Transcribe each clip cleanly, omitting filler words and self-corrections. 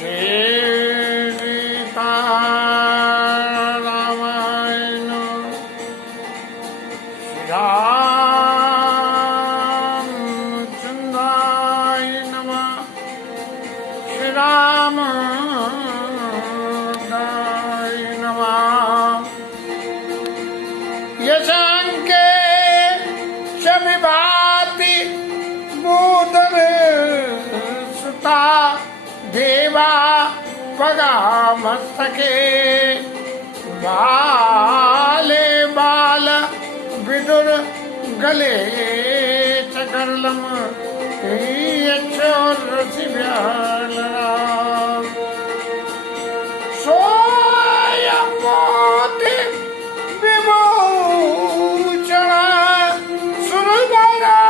श्रीरामायण श्रीरामचंद्राय नमः श्रीरामदाय नमः। यशंके शमिभाति भूधर सुता देवा पगा मस्तके बाले बाल विदुर गले चकरलम यक्षोर रसिव्यालरा सोयमोति विभूषण सुरवरा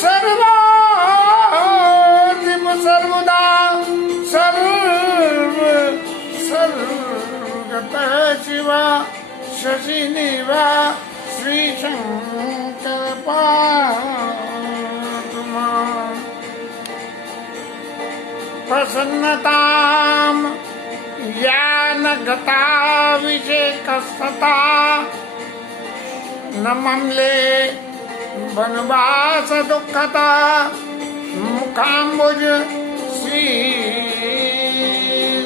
सर्वा सर्वदा सर्वगत शिवा शशिनिवा श्री शंकर पादुमा प्रसन्नताम यान गता विषेकस्तता न ममले वनवास दुःखता मुखाम्बुज श्री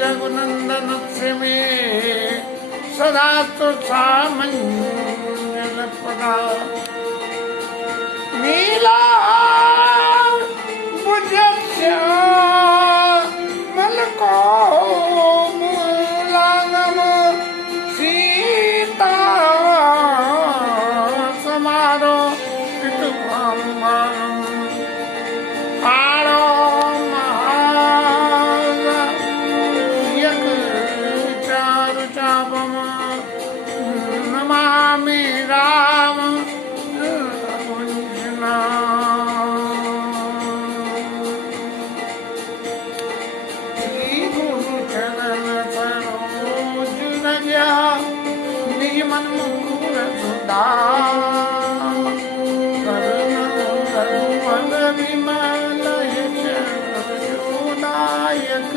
रघुनंदन से में सदा तो सामंजल पदा नीला बुझस्य मलको मूलानम सीता समारो पितुभम आरो महाग यक चारु चापम नमामि राम कुंजना श्री गुरु चरण सरोज रजा निज मन मुकुर सुधार करुण विमल यशोदायक।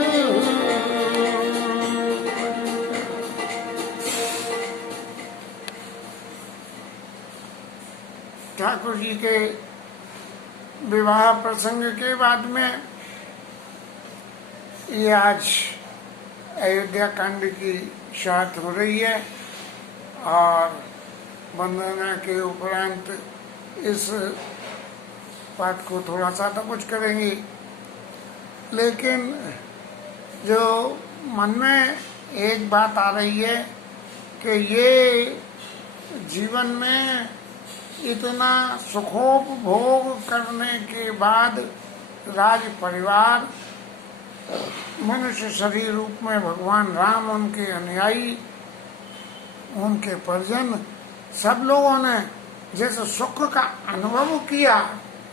ठाकुर जी के विवाह प्रसंग के बाद में ये आज अयोध्या कांड की शुरुआत हो रही है और वंदना के उपरांत इस बात को थोड़ा सा तो कुछ करेंगे, लेकिन जो मन में एक बात आ रही है कि ये जीवन में इतना सुखोपभोग करने के बाद राज परिवार, मनुष्य शरीर रूप में भगवान राम, उनके अनुयायी, उनके परिजन, सब लोगों ने जैसे सुख का अनुभव किया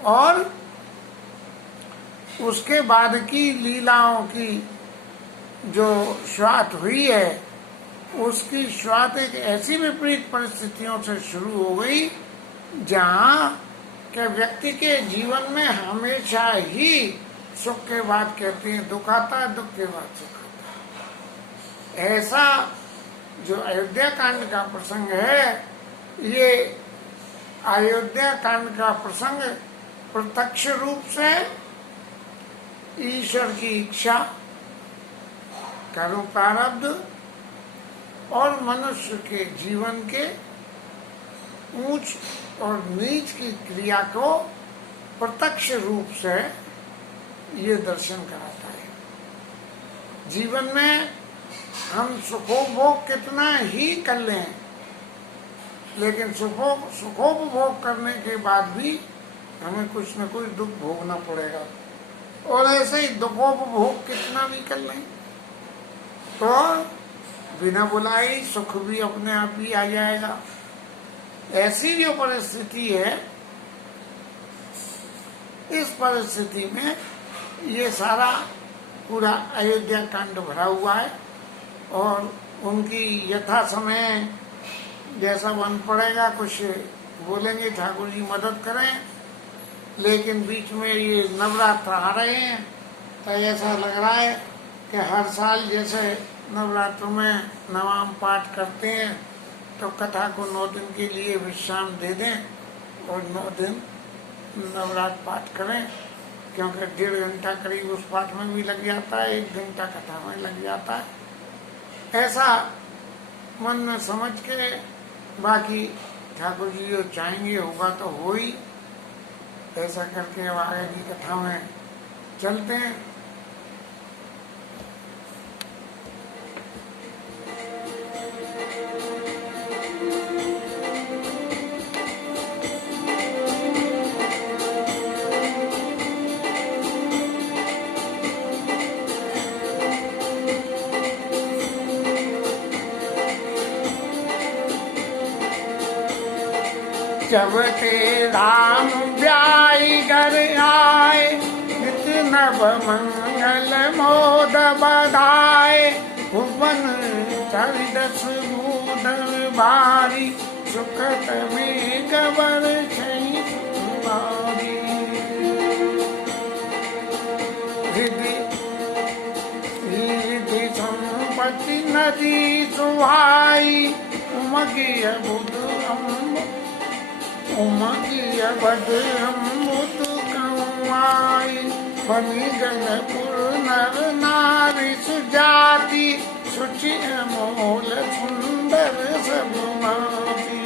और उसके बाद की लीलाओं की जो शुरुआत हुई है, उसकी शुरुआत एक ऐसी विपरीत परिस्थितियों से शुरू हो गई जहाँ के व्यक्ति के जीवन में हमेशा ही सुख के बाद कहते हैं दुख आता है, दुख के बाद सुख आता है। ऐसा जो अयोध्या कांड का प्रसंग है, ये अयोध्या कांड का प्रसंग प्रत्यक्ष रूप से ईश्वर की इच्छा, कर्म प्रारब्ध और मनुष्य के जीवन के ऊंच और नीच की क्रिया को प्रत्यक्ष रूप से ये दर्शन कराता है। जीवन में हम सुखोपभोग कितना ही कर लें, लेकिन सुखोपभोग करने के बाद भी हमें कुछ न कुछ दुख भोगना पड़ेगा, और ऐसे ही दुखोपभोग कितना भी कर लें तो बिना बुलाए सुख भी अपने आप ही आ जाएगा। ऐसी जो परिस्थिति है, इस परिस्थिति में ये सारा पूरा अयोध्या कांड भरा हुआ है और उनकी यथा समय जैसा बन पड़ेगा कुछ बोलेंगे, ठाकुर जी मदद करें, लेकिन बीच में ये नवरात्र आ रहे हैं तो ऐसा लग रहा है कि हर साल जैसे नवरात्र में नवाम पाठ करते हैं तो कथा को 9 दिन के लिए विश्राम दे दें और 9 दिन नवरात्र पाठ करें, क्योंकि 1.5 घंटा करीब उस पाठ में भी लग जाता है, 1 घंटा कथा में लग जाता है। ऐसा मन में समझ के बाकी ठाकुर जी जो चाहेंगे होगा तो हो ही, ऐसा करके अब आगे की कथा में चलते हैं। जब ते राम ब्याई घर आए, नित नव मंगल मोद बधाए। भुवन 14 भूधर बारी, सुखत में गबर छई सुकुमारी। रिधि रिधि संपत्ति नदी सुहाई, उमगिय बुध उमगिय बद अमृत कमाई। फनी जनपुर नर नारी सुजाति, सुचि अमोल सुंदर सब माती।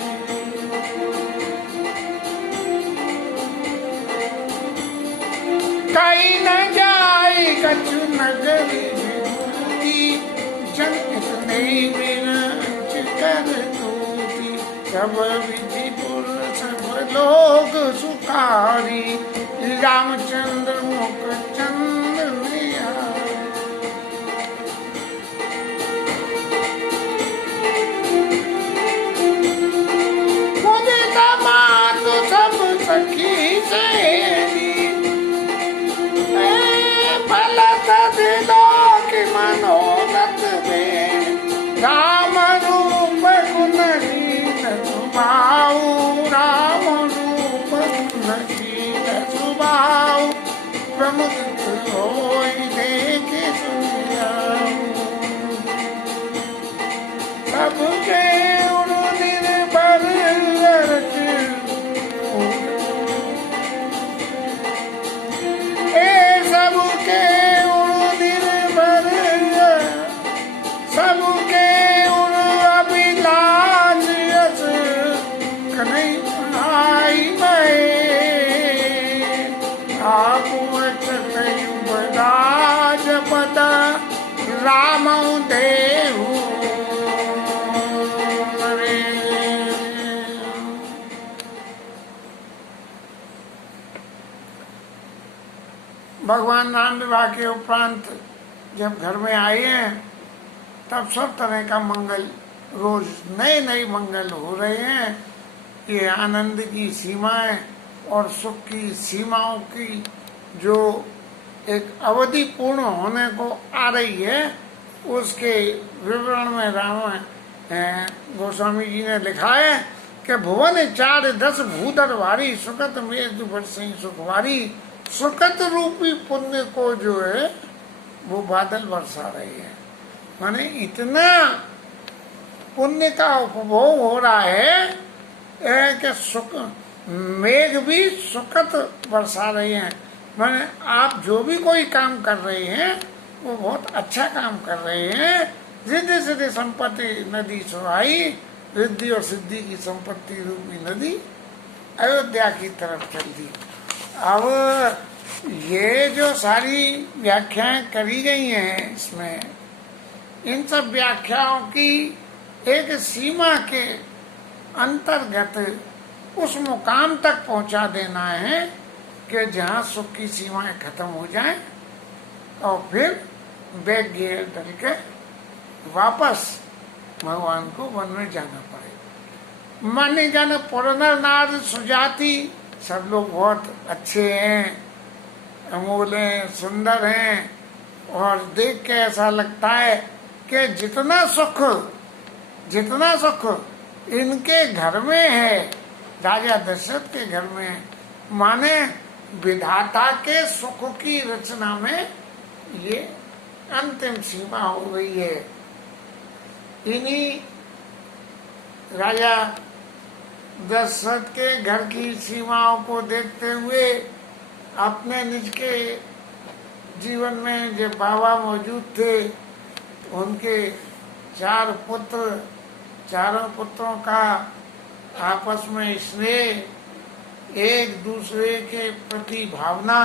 कई न जाय कछु नगरी विभूति, जन इतने विरंच कर तूती। सब विधिपुर सब लोग सुखारी, रामचंद्र मुख चंद्र निहारी। मुदित मात सब सखी सहेली, फलत दिलों की मनोरथ में। राम रूप गुणहीन सुभाऊ, राम रूप गुणहीन सुभाऊ। प्रमुदित होई देख सुनियाऊ, सबके उर निर्भर रच। सबके उर निर्भर, सबके उर अभिलाष यस। कन्हैयाई भये, आपु अचत युग राजपद। राम देहु भगवान राम विवाह के उपरांत जब घर में आए हैं तब सब तरह का मंगल, रोज नए नए मंगल हो रहे हैं। ये आनंद की सीमाएं और सुख की सीमाओं की जो एक अवधि पूर्ण होने को आ रही है, उसके विवरण में राम गोस्वामी जी ने लिखा है कि भुवन 4-10 भूधर वारी, सुखत मेघ बरसई सुखवारी। सुखत रूपी पुण्य को जो है वो बादल बरसा रही है, माने इतना पुण्य का उपभोग हो रहा है कि सुख मेघ भी सुखत बरसा रही है। माने आप जो भी कोई काम कर रहे हैं वो बहुत अच्छा काम कर रहे हैं। रिद्धि सिद्धि संपत्ति नदी सुहाई, रिद्धि और सिद्धि की संपत्ति रूपी नदी अयोध्या की तरफ चल दी। अब ये जो सारी व्याख्याएं करी गई हैं इसमें, इन सब व्याख्याओं की एक सीमा के अंतर्गत उस मुकाम तक पहुंचा देना है कि जहां सुख की सीमाएं खत्म हो जाएं और फिर बैक गियर डल के वापस भगवान को वन में जाना पड़े। मानी जन पुरनर नार सुजाति, सब लोग बहुत अच्छे हैं, अमूल हैं, सुंदर हैं, और देख के ऐसा लगता है कि जितना सुख इनके घर में है, राजा दशरथ के घर में है, माने विधाता के सुख की रचना में ये अंतिम सीमा हो गई है। इन्हीं राजा दशरथ के घर की सीमाओं को देखते हुए अपने निज के जीवन में जब बाबा मौजूद थे, उनके 4 पुत्र, चारों पुत्रों का आपस में स्नेह, एक दूसरे के प्रति भावना,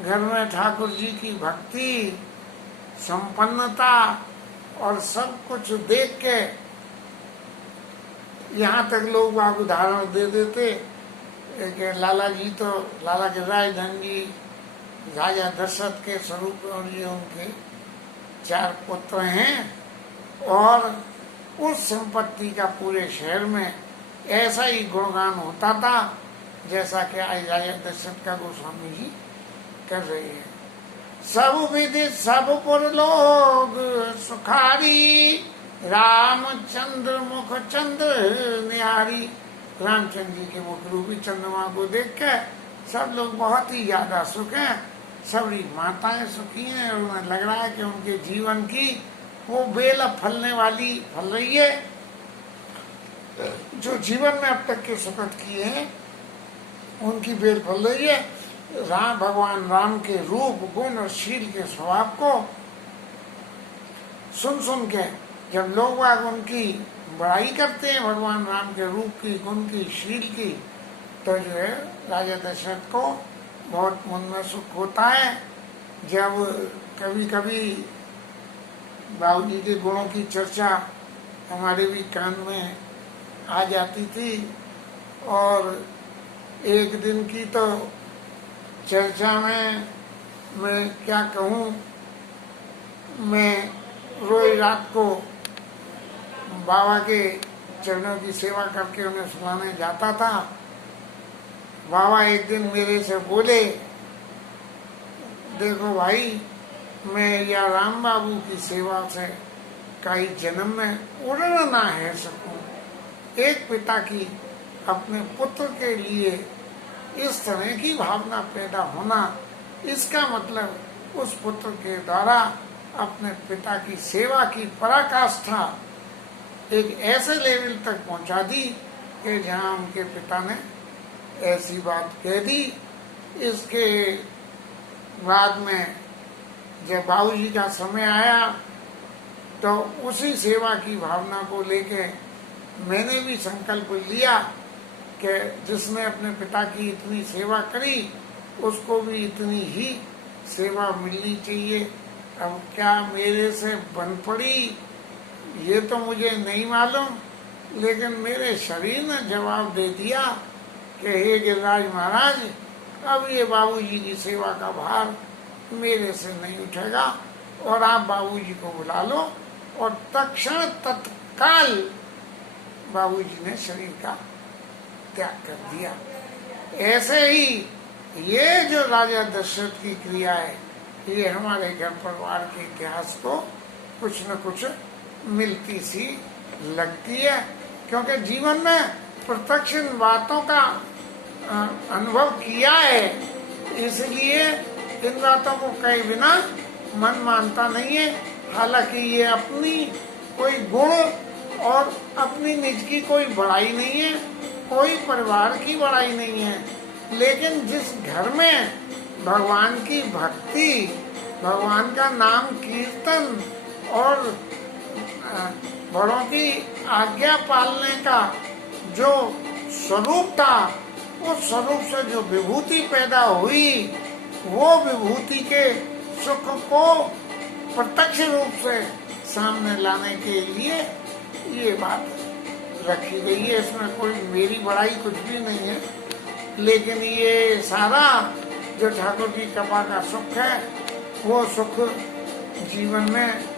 घर में ठाकुर जी की भक्ति, संपन्नता और सब कुछ देख के यहाँ तक लोग बाग उदाहरण दे देते कि लाला जी तो, लाला गिरिराज धन जी राजा दशरथ के स्वरूप और ये उनके 4 पुत्र हैं और उस संपत्ति का पूरे शहर में ऐसा ही गुणगान होता था जैसा कि आज राजा दशरथ का गोस्वामी जी कर रहे हैं। सब विदित सब पुर लोग सुखारी, रामचंद्र मुख चंद्र निहारी। रामचंद्र जी के मुख रूपी चंद्रमा को देख के सब लोग बहुत ही ज्यादा सुख हैं, सभी माताएं सुखी हैं और उन्हें लग रहा है कि उनके जीवन की वो बेल फलने वाली फल रही है। जो जीवन में अब तक के सुकृत किए हैं उनकी बेल फल रही है। राम, भगवान राम के रूप, गुण और शील के स्वभाव को सुन सुन के जब लोग उनकी बड़ाई करते हैं, भगवान राम के रूप की, गुण की, शील की, तो जो है राजा दशरथ को बहुत मन में सुख होता है। जब कभी कभी बाबू जी के गुणों की चर्चा हमारे भी कान में आ जाती थी और एक दिन की तो चर्चा में मैं क्या कहूँ, मैं रोज रात को बाबा के चरणों की सेवा करके उन्हें सुनाने जाता था। बाबा एक दिन मेरे से बोले, देखो भाई, मैं या राम बाबू की सेवा से कई जन्म में उड़ना ना है सकूं। एक पिता की अपने पुत्र के लिए इस तरह की भावना पैदा होना, इसका मतलब उस पुत्र के द्वारा अपने पिता की सेवा की पराकाष्ठा एक ऐसे लेवल तक पहुंचा दी कि जहां उनके पिता ने ऐसी बात कह दी। इसके बाद में जब बाबूजी का समय आया तो उसी सेवा की भावना को लेके मैंने भी संकल्प लिया कि जिसने अपने पिता की इतनी सेवा करी उसको भी इतनी ही सेवा मिलनी चाहिए। अब क्या मेरे से बन पड़ी ये तो मुझे नहीं मालूम, लेकिन मेरे शरीर ने जवाब दे दिया कि हे गिरिराज महाराज, अब ये बाबूजी की सेवा का भार मेरे से नहीं उठेगा और आप बाबूजी को बुला लो। और तत्क्षण तत्काल बाबूजी ने शरीर का त्याग कर दिया। ऐसे ही ये जो राजा दशरथ की क्रिया है, ये हमारे घर परिवार के इतिहास को कुछ न कुछ मिलती सी लगती है, क्योंकि जीवन में प्रत्यक्ष इन बातों का अनुभव किया है, इसलिए इन बातों को कहे बिना मन मानता नहीं है। हालांकि ये अपनी कोई गुण और अपनी निज की कोई बड़ाई नहीं है, कोई परिवार की बड़ाई नहीं है, लेकिन जिस घर में भगवान की भक्ति, भगवान का नाम कीर्तन और बड़ों की आज्ञा पालने का जो स्वरूप था, उस स्वरूप से जो विभूति पैदा हुई, वो विभूति के सुख को प्रत्यक्ष रूप से सामने लाने के लिए ये बात रखी गई है। इसमें कोई मेरी बड़ाई कुछ भी नहीं है, लेकिन ये सारा जो ठाकुर की कृपा का सुख है, वो सुख जीवन में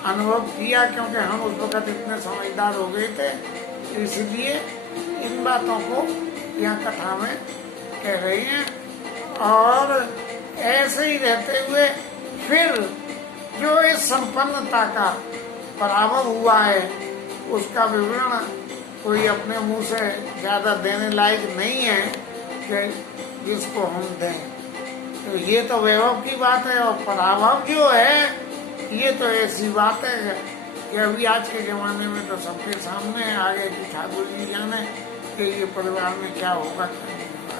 अनुभव किया, क्योंकि हम उस वक्त इतने समझदार हो गए थे, इसलिए इन बातों को यहाँ कथा में कह रहे हैं। और ऐसे ही रहते हुए फिर जो इस संपन्नता का पराभव हुआ है, उसका विवरण कोई अपने मुंह से ज्यादा देने लायक नहीं है कि जिसको हम दें। तो ये तो वैभव की बात है, और पराभव जो है ये तो ऐसी बात है कि अभी आज के जमाने में तो सबके सामने आ गए कि ठाकुर जी जाने कि ये परिवार में क्या होगा क्या नहीं होगा।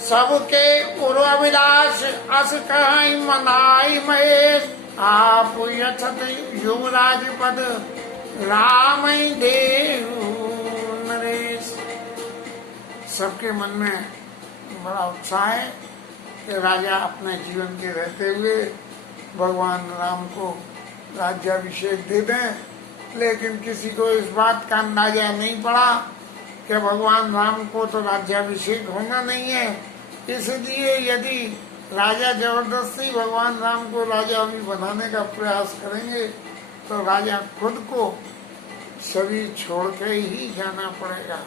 सबके उर्विलास अस कहाई मनाई महेश, आप यथत युवराज पद राम देव नरेश। सबके मन में बड़ा उत्साह है कि राजा अपने जीवन के रहते हुए भगवान राम को राज्याभिषेक दे दें, लेकिन किसी को इस बात का अंदाजा नहीं पड़ा कि भगवान राम को तो राज्याभिषेक होना नहीं है। इसलिए यदि राजा जबरदस्ती भगवान राम को राजा भी बनाने का प्रयास करेंगे तो राजा खुद को सभी छोड़ के ही जाना पड़ेगा।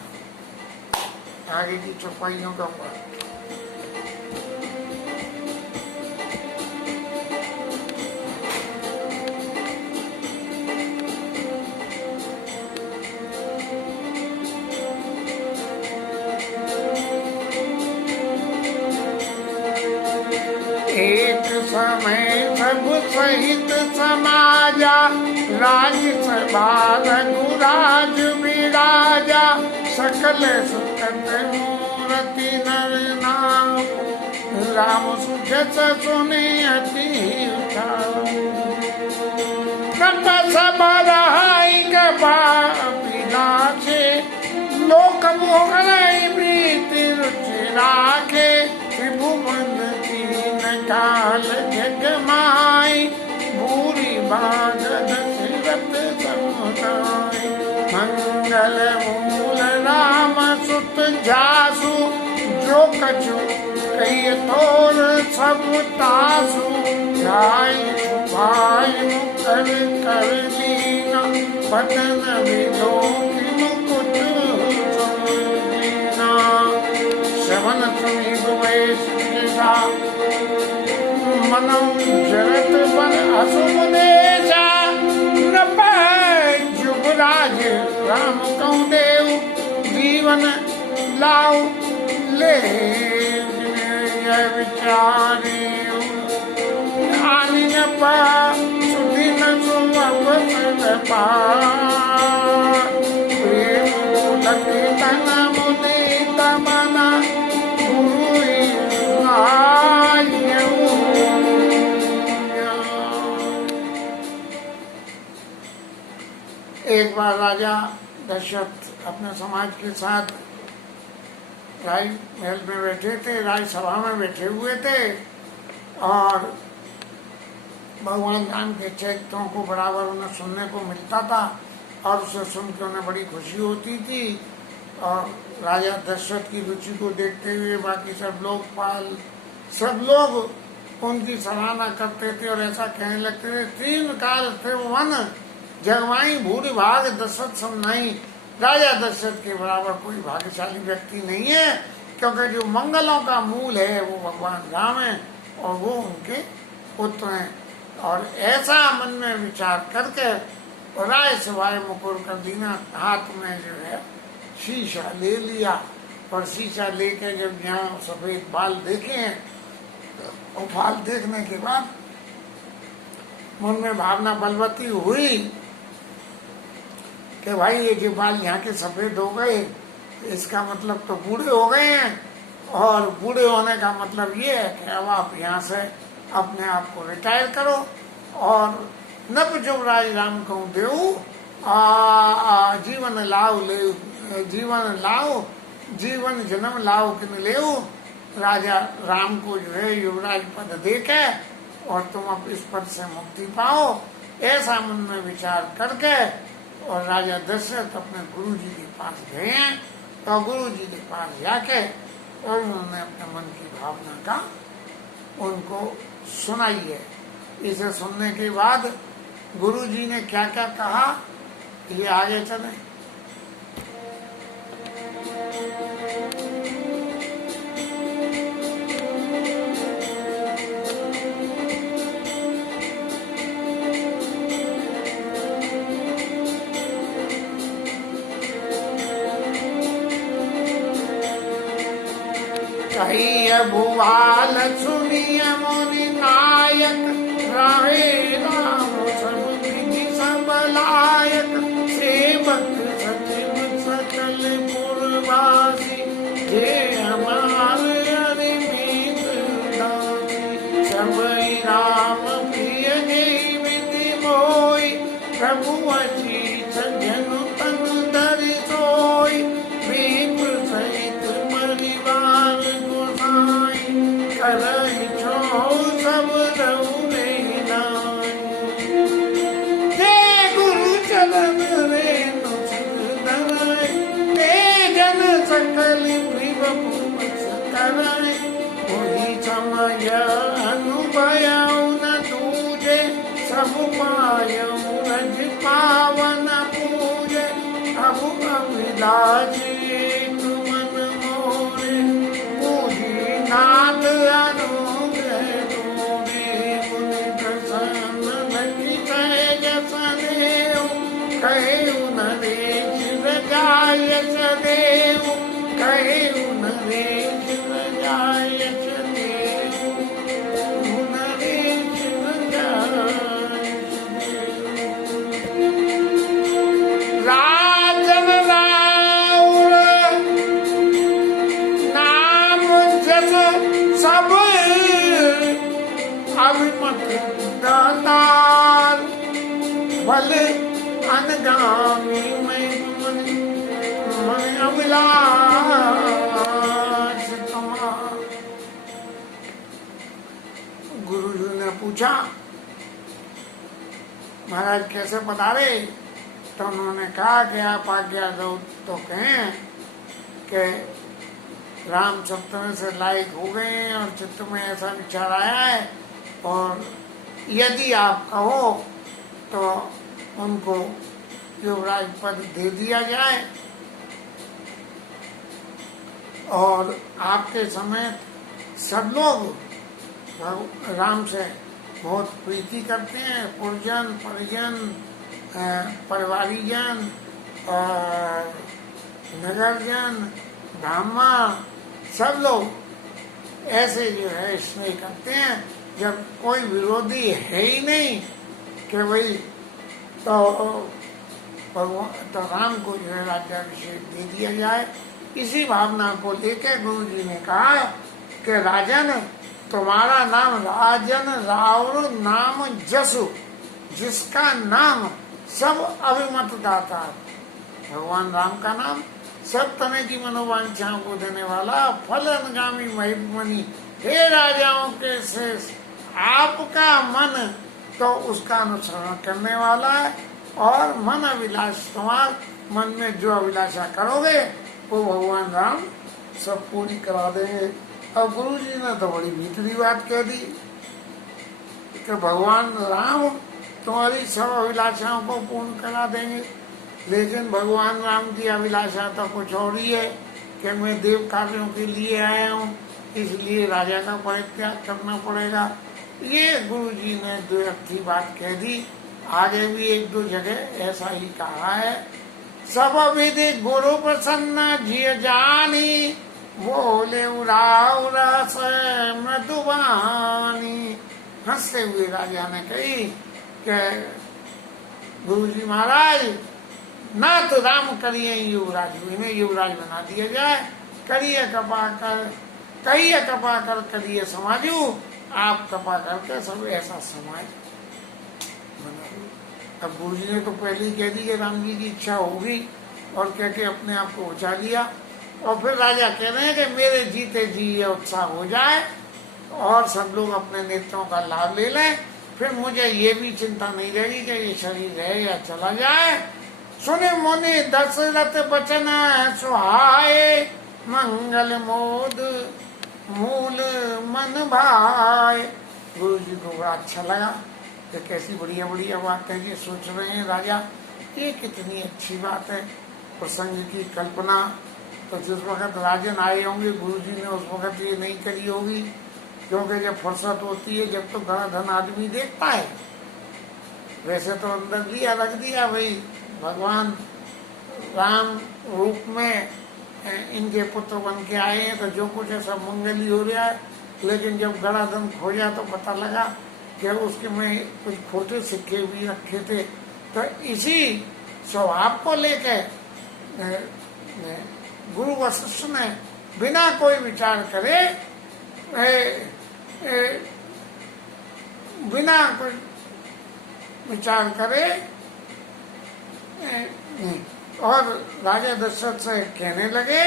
आगे की चौपाइयों का पाठ। एक समय सब सहित समाजा, राज्यसभा रघुराज विराजा, सकल सुकत मूर्ति नर नाम, राम सुजस सुने अति सब रहाई कपापिलाछे, लोक मोहराई प्रीति रुचि राखे, त्रिभुवन काल जग माई, भूरी बाग दशरथ समुदाय, मंगल मूल राम सुत जासु, जो कछु कही तोर सब तासु, जाय भाई मुकर कर लीना, बदन विलोक मुकुट लीना, श्रवण सुनि गुवेश मनो जरत बन असुदेशा, न युवराज राम कहूँ देव, जीवन लाओ ले विचारी, आनी न पा सुधी न सुवसन पा, प्रेम लगे तना मुदे तमना, एक बार राजा दशरथ अपने समाज के साथ राज महल में बैठे थे, राजसभा में बैठे हुए थे और भगवान राम के चरित्रों को बराबर उन्हें सुनने को मिलता था और उसे सुन के उन्हें बड़ी खुशी होती थी। और राजा दशरथ की रुचि को देखते हुए बाकी सब लोकपाल सब लोग उनकी सराहना करते थे और ऐसा कहने लगते थे, तीन काल थे वन जगवाई, भूरी भाग दशरथ सम नहीं। राजा दशरथ के बराबर कोई भाग्यशाली व्यक्ति नहीं है, क्योंकि जो मंगलों का मूल है वो भगवान राम है और वो उनके पुत्र हैं। और ऐसा मन में विचार करके राय सवाय मुकुर कर दीना, हाथ में जो है शीशा ले लिया और शीशा लेके जब यहाँ सफेद बाल देखे हैं और बाल देखने के बाद मन में भावना बलवती हुई कि भाई ये जो बाल यहाँ के सफेद हो गए इसका मतलब तो बूढ़े हो गए हैं, और बूढ़े होने का मतलब ये है कि अब आप यहाँ से अपने आप को रिटायर करो और नब युवराज राम कहूँ देऊ, जीवन लाओ ले, जीवन लाओ जीवन जन्म लाओ किन लेऊ। राजा राम को जो है युवराज पद देके और तुम अब इस पद से मुक्ति पाओ, ऐसा मन में विचार करके और राजा दशरथ अपने गुरु जी के पास गए हैं। तो गुरु जी के पास जाके और उन्होंने अपने मन की भावना का उनको सुनाई है। इसे सुनने के बाद गुरु जी ने क्या क्या कहा ये आगे चले। कही भुवाल सुनिय मुनि नायक रहे सबई राम प्रिय जय विधि मोई, प्रभु असीस जनु तनु धरि सोई, विप्र सहित परिवार गोसाई, करहि छो सब रहुरे नाई। हे गुरु चरण रेणु सुख धराय, हे जन सकल विभु कराय, कोई समय अनुभयउ न दूजे, सब पायउ रज पावन पूजे, अबु अभिलाषी मन मोरे, पूजी नाथ अनुग्रह तोरे, मुनि प्रसन्न लखि जस देव, कहु नरेश रजायस देव, कहु नरेश रजायस देव, नरेश रजायस देव। राजन राउर नाम जस सब अभिमत दातार, भल अनगामी मैं अभिलाष तुम्हार। गुरु जी ने पूछा, महाराज कैसे पधारे? तो उन्होंने कहा कि आप आज्ञा दो तो कहें कि राम सप्तमी से लायक हो गए हैं और चित्त में ऐसा विचार आया है, और यदि आप कहो तो उनको युवराज पद दे दिया जाए, और आपके समेत सब लोग राम से बहुत प्रीति करते हैं, पुरजन परिजन परिवारीजन और नगरजन ब्राह्मण सब लोग ऐसे जो है स्नेह करते हैं। जब कोई विरोधी है ही नहीं कि भाई तो राम को जो है राज्याभिषेक दे दिया जाए, इसी भावना को लेकर गुरु जी ने कहा कि राजन तुम्हारा नाम राजन राउर नाम जसु, जिसका नाम सब अभिमत दाता, भगवान राम का नाम सब तरह की मनोवांछाओं को देने वाला, फल अनुगामी महिमनी, हे राजाओं के शेष, आपका मन तो उसका अनुसरण करने वाला है, और मन अभिलाष तुम्हार मन में जो अभिलाषा करोगे वो भगवान राम सब पूरी करा देंगे। अब गुरु जी ने तो बड़ी भीतरी बात कह दी कि भगवान राम तुम्हारी सब अभिलाषाओं को पूर्ण करा देंगे, लेकिन भगवान राम की अभिलाषा तो कुछ और ही है कि मैं देव कार्यों के लिए आया हूँ, इसलिए राजा का परित्याग करना पड़ेगा। ये गुरु जी ने द्व्यर्थी बात कह दी। आगे भी एक दो जगह ऐसा ही कहा है। सब विधि गुरु प्रसन्न जिय जानी, बोले उराव रस मृदुबानी। हंसते हुए राजा ने कही कि गुरु जी महाराज, ना तो राम करिए युवराज, इन्हें युवराज बना दिया जाए, करिए कपा कर, कहिए कपा कर करिए समाजू, आप कपा करके सब ऐसा समाज बना दो। अब गुरु जी ने तो पहले ही कह दी कि राम जी की इच्छा होगी, और कह के अपने आप को उछा लिया। और फिर राजा कह रहे हैं कि मेरे जीते जी ये उत्साह हो जाए और सब लोग अपने नेत्रों का लाभ ले लें, फिर मुझे ये भी चिंता नहीं रहेगी कि ये शरीर रहे या चला जाए। सुने मुनि दशरथ बचन सुहाए, मंगल मोद मूल मन भाए। गुरु जी को बड़ा अच्छा लगा कि कैसी बढ़िया बढ़िया बात है, ये सोच रहे हैं राजा, ये कितनी अच्छी बात है। प्रसंग की कल्पना तो जिस वक्त राजन आए होंगे गुरु जी ने उस वक्त ये नहीं करी होगी, क्योंकि जब फुर्सत होती है, जब तो घना धन आदमी देखता है, वैसे तो अंदर लिया रख दिया भाई भगवान राम रूप में इनके पुत्र बन के आए हैं, तो जो कुछ है सब मंगल ही हो रहा है। लेकिन जब गड़ा धन खोजा तो पता लगा कि उसके में कुछ खोटे सिक्के भी रखे थे। तो इसी स्वभाव को लेकर गुरु वशिष्ठ ने बिना कोई विचार करे बिना कुछ विचार करे नहीं। और राजा दशरथ से कहने लगे,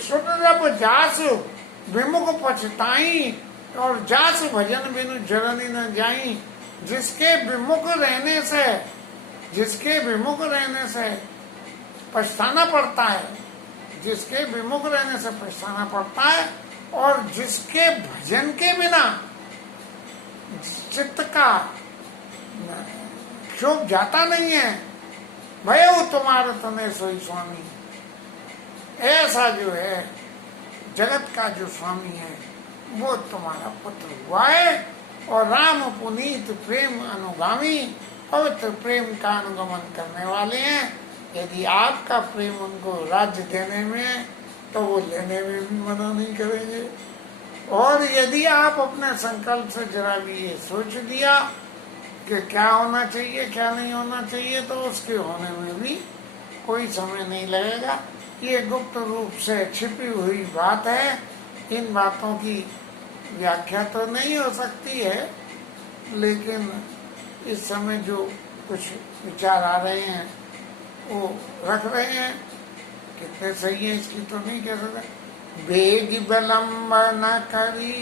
सुरभ जास विमुख पछताई और जास भजन बिनु जरनी न जाई। जिसके विमुख रहने से पछताना पड़ता है, जिसके विमुख रहने से पछताना पड़ता है, और जिसके भजन के बिना चित्त का क्षोभ जाता नहीं है, भयो तुम्हारा तने सोई स्वामी। ऐसा जो है जगत का जो स्वामी है वो तुम्हारा पुत्र हुआ है। और राम पुनीत प्रेम अनुगामी, पवित्र प्रेम का अनुगमन करने वाले हैं। यदि आपका प्रेम उनको राज्य देने में है तो वो लेने में भी मना नहीं करेंगे। और यदि आप अपने संकल्प से जरा भी ये सोच दिया कि क्या होना चाहिए क्या नहीं होना चाहिए, तो उसके होने में भी कोई समय नहीं लगेगा। ये गुप्त रूप से छिपी हुई बात है। इन बातों की व्याख्या तो नहीं हो सकती है, लेकिन इस समय जो कुछ विचार आ रहे हैं वो रख रहे हैं। कितने सही है इसकी तो नहीं कह सकते। वेग विलंब न करी,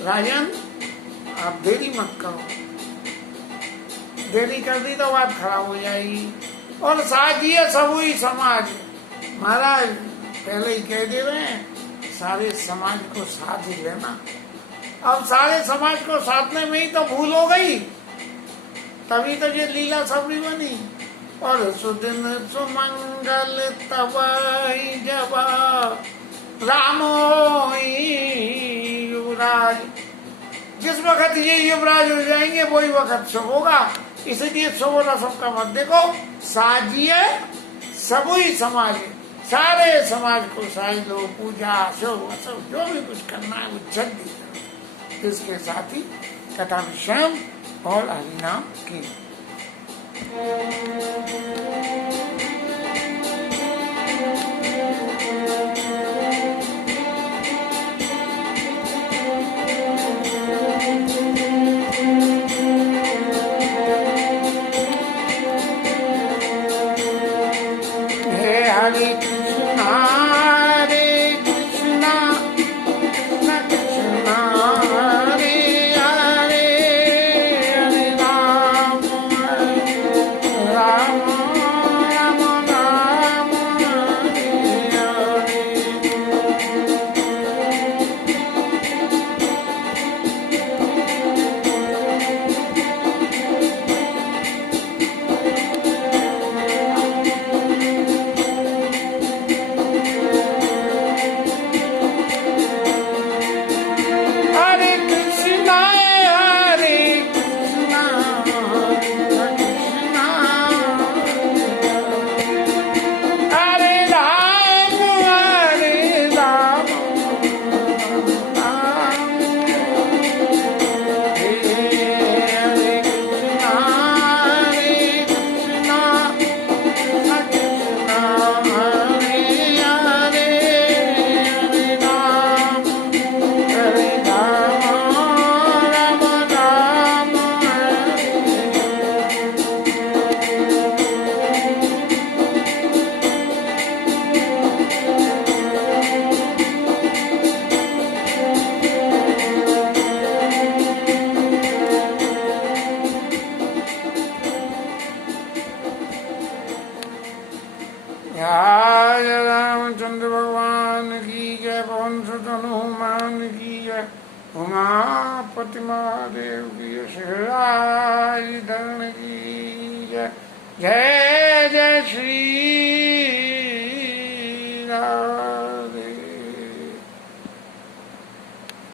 राजन आप देरी मत करो, देरी कर दी तो बात खराब हो जाएगी। और साजिए सब ही समाज, महाराज पहले ही कह दे रहे हैं, सारे समाज को साथ ही लेना। अब सारे समाज को साधने में ही तो भूल हो गई, तभी तो ये लीला सबरी बनी। और सुदिन सुमंगल तबाही जब रामो युवराज, जिस वक्त ये युवराज हो जाएंगे वही वक्त शुभ होगा। इसलिए शुभ रसम का मत देखो, साजिए सभी समाज, सारे समाज को सारे लोग पूजा शुभ अशुभ जो भी कुछ करना है वो जल्दी करो। इसके साथ ही कथा विषम और हरिनाम की Hare Krishna, Hare Krishna, Krishna Krishna, Hare Hare, Hare Ram, Ram Ram, Ram Hare जय रामचंद्र भगवान की जय, पवन सुत हनुमान की जय, उमापति महादेव की जय, श्री धरण की जय, जय जय श्री